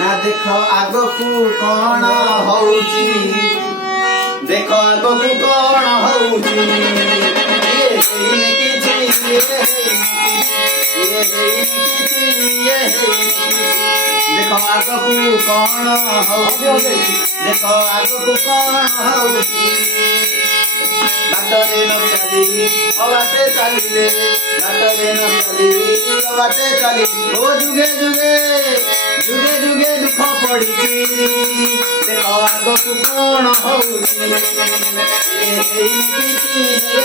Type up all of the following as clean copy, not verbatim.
ना देख आगकू कौन होउची देख आगकू कौन होउची ये हेइनी किछि ये हेइनी किछि देख आगकू कौन होउची देख आगकू कौन होउची बाटरे न चली अबाटे चलिले बाटरे न चली अबाटे चली ओ जुगे जुगे जुगे जुगे दुख पड़िची देख आगकू कौन होउची ये हेइनी किछि ये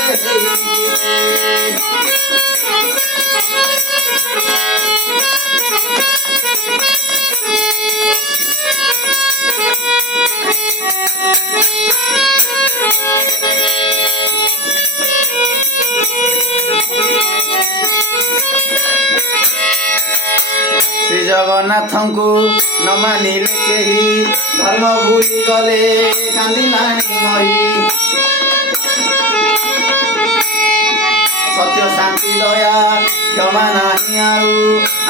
श्री जगन्नाथଙ୍କୁ न मानिले केही धर्म भूली गले कांदिलाणी मही सत्य शांति दया क्षमा नाही आउ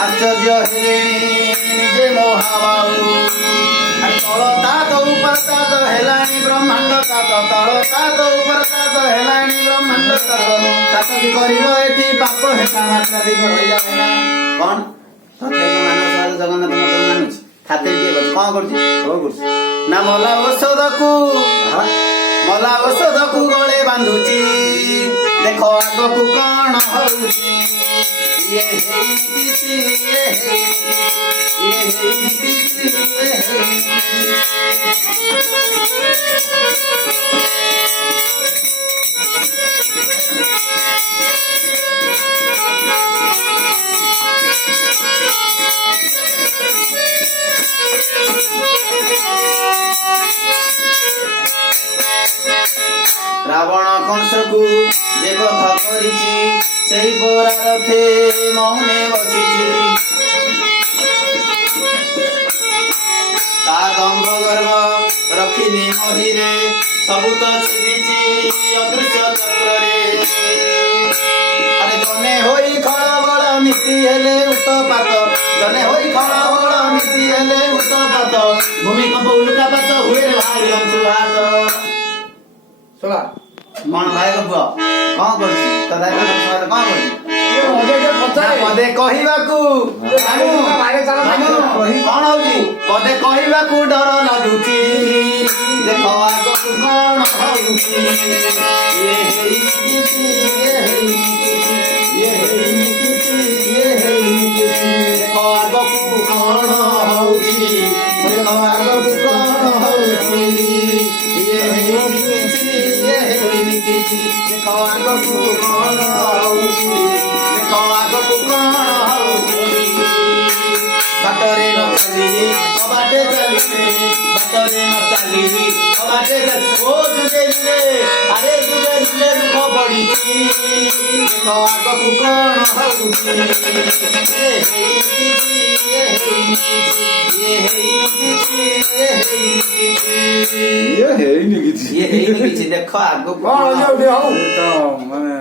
आश्चर्य हेलेणी निजे मोहाबाऊ तल तात उपर तात हेलाणी ब्रह्मांड तात तल तात उपर तात हेलाणी ब्रह्मांड तात की करिब एठी पाप हेता मात्राधिक होई जाबे ना कोन सत्य मानव समाज जगन्नाथ मत मानुଛି ଖାତିର କିଏ କରୁଛି କଣ କରୁଛି ସବୁ କରୁଛି ନା ମଲା ଔଷଧକୁ ଗଳେ ବାନ୍ଧୁଛି ଦେଖ ଆଗକୁ କଣ ହଉଛି ଇଏ ହେଇନି କିଛି ଇଏ ହେଇନି କିଛି रावण कंसकू जे कथा करिछि सेही पोरा रथे मौने बसिछि ता दम्भ गर्भ रखिनी महीरे सबु तो छिदिछि अदृश्य चक्ରରେ अरे जने होई खळबळ नीति हेले उत्पात जने होई खळबळ नीति हेले उत्पात भूमिकंप उल्कापात हुए भारी अंशुघात सोला कौन भाई को बुआ कौन करछि तदा को समाज कौन करछि पदे कहिबाकू कौन होउची पदे कहिबाकू डर लागुची देखो आगकू कौन होउची ये हेइनी किछि ये हेइनी किछि देखो आगकू कौन होउची देखो आगकू कौन होउची ये हेइनी किछि देखो आगकू कौन होउची देखो आगकू कौन होउची बाटरे न चली अबाटे चलिले बाटरे न चली अबाटे चली ओ जुगे जुगे अरे जुगे जुगे दुख पड़िची देखो आगकू कौन होउची ये हेइनी किछि ये हेइनी किछि देखो आगकू कौन हो